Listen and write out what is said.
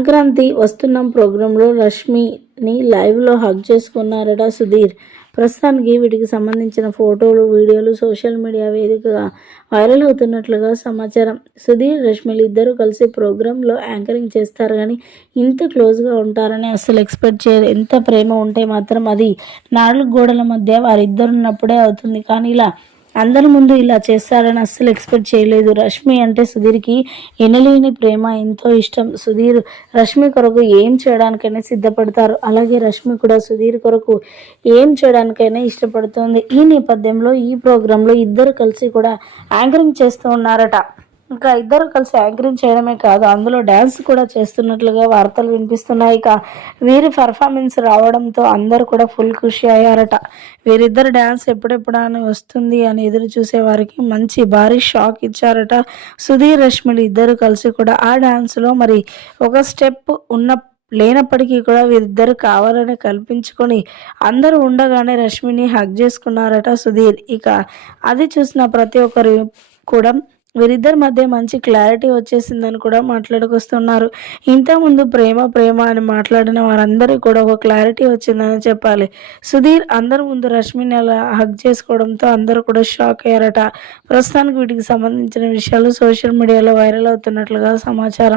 సంక్రాంతి వస్తున్నాం ప్రోగ్రాంలో రష్మిని లైవ్లో హగ్ చేసుకున్నారట సుధీర్. ప్రస్తుతానికి వీటికి సంబంధించిన ఫోటోలు వీడియోలు సోషల్ మీడియా వేదికగా వైరల్ అవుతున్నట్లుగా సమాచారం. సుధీర్ రష్మిలు ఇద్దరు కలిసి ప్రోగ్రాంలో యాంకరింగ్ చేస్తారు కానీ ఇంత క్లోజ్గా ఉంటారని అసలు ఎక్స్పెక్ట్ చేయరు. ఎంత ప్రేమ ఉంటే మాత్రం అది నాలుగు గోడల మధ్య వారిద్దరు ఉన్నప్పుడే అవుతుంది. కానీ ఇలా అందరి ముందు ఇలా చేస్తారని అస్సలు ఎక్స్పెక్ట్ చేయలేదు. రష్మి అంటే సుధీర్కి ఎనలేని ప్రేమ ఎంతో ఇష్టం. సుధీర్ రష్మి కొరకు ఏం చేయడానికైనా సిద్ధపడతారు. అలాగే రష్మి కూడా సుధీర్ కొరకు ఏం చేయడానికైనా ఇష్టపడుతుంది. ఈ నేపథ్యంలో ఈ ప్రోగ్రాంలో ఇద్దరు కలిసి కూడా యాంకరింగ్ చేస్తూ ఉన్నారట. ఇంకా ఇద్దరు కలిసి యాంకరింగ్ చేయడమే కాదు అందులో డ్యాన్స్ కూడా చేస్తున్నట్లుగా వార్తలు వినిపిస్తున్నాయి. ఇక వీరి పర్ఫార్మెన్స్ రావడంతో అందరూ కూడా ఫుల్ ఖుషి అయ్యారట. వీరిద్దరు డ్యాన్స్ ఎప్పుడెప్పుడా అని వస్తుంది అని ఎదురు చూసే వారికి మంచి భారీ షాక్ ఇచ్చారట. సుధీర్ రష్మిలు ఇద్దరు కలిసి కూడా ఆ డ్యాన్స్లో మరి ఒక స్టెప్ ఉన్న లేనప్పటికీ కూడా వీరిద్దరు కావాలని కల్పించుకొని అందరూ ఉండగానే రష్మిని హక్ చేసుకున్నారట సుధీర్. ఇక అది చూసిన ప్రతి ఒక్కరు కూడా వీరిద్దరి మధ్య మంచి క్లారిటీ వచ్చేసిందని కూడా మాట్లాడుకొస్తున్నారు. ఇంతకుముందు ప్రేమ ప్రేమ అని మాట్లాడిన వారందరికీ కూడా ఒక క్లారిటీ వచ్చిందని చెప్పాలి. సుధీర్ అందరి ముందు రష్మిని అలా హక్ చేసుకోవడంతో అందరూ కూడా షాక్ అయ్యారట. ప్రస్తుతానికి వీటికి సంబంధించిన విషయాలు సోషల్ మీడియాలో వైరల్ అవుతున్నట్లుగా సమాచారం.